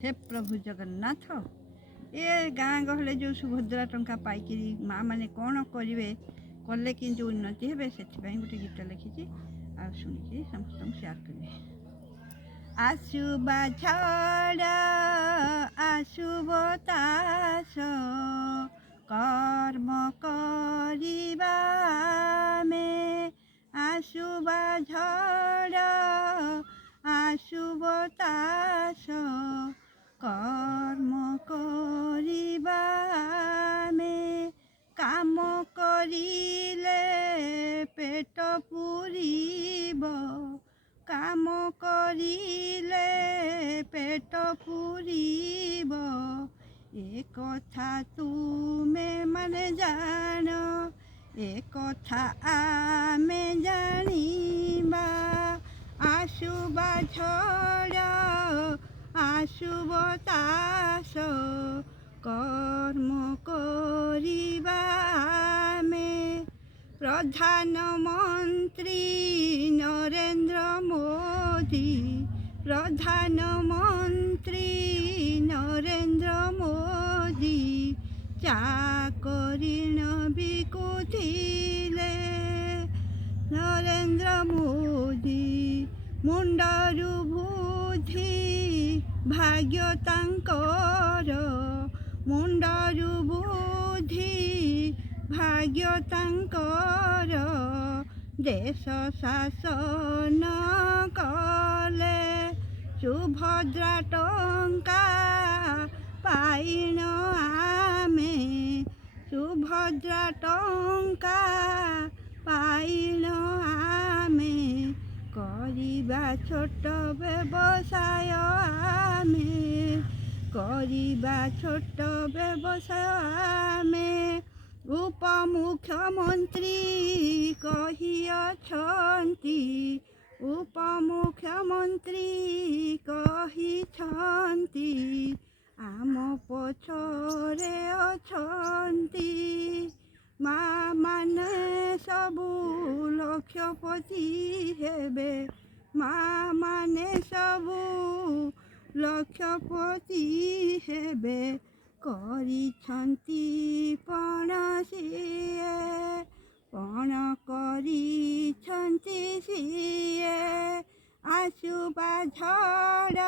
हे प्रभु जगन्नाथ ए गाँ गहले जो सुभद्रा टंका पाइकी माँ मैंने कौन करेंगे कले कि उन्नति हे से गोटे गीत लिखी आ शुणी समस्त सेयार करेंगे। आसुबा झड़ आसुब तास कर्म करिबा में आसुबा झड़ आसुब तास कर्म करिबा में काम करिले पेट पुरिब काम करिले पेट पुरिब ए कथा तुमे माने जान ए कथा आमे जानिबा आसुबा झड़ आसुब तास कर्म करिबा में प्रधानमंत्री नरेंद्र मोदी प्रधानमंत्री नरेंद्र मोदी चाकरीण बिकुथिले नरेंद्र मोदी मुंडरू बुद्धि भाग्य तांकर मुंडरू बुद्धि भाग्य तांकर देश शासन कले सुभद्रा टंका पाइन आमे सुभद्रा टंका पाइन आमे करिबा छोट व्यवसाय आमे करिबा छोट व्यवसाय आमे उपमुख्यमंत्री कहिछंती उपमुख्यमंत्री कहिछंती आम पछरे अछंती माँ माने सबू लक्षपति हेबे माँ माने सबू लक्षपति हेबे करिछंती पण सिए पण करिछंती सिए आसुबा झड़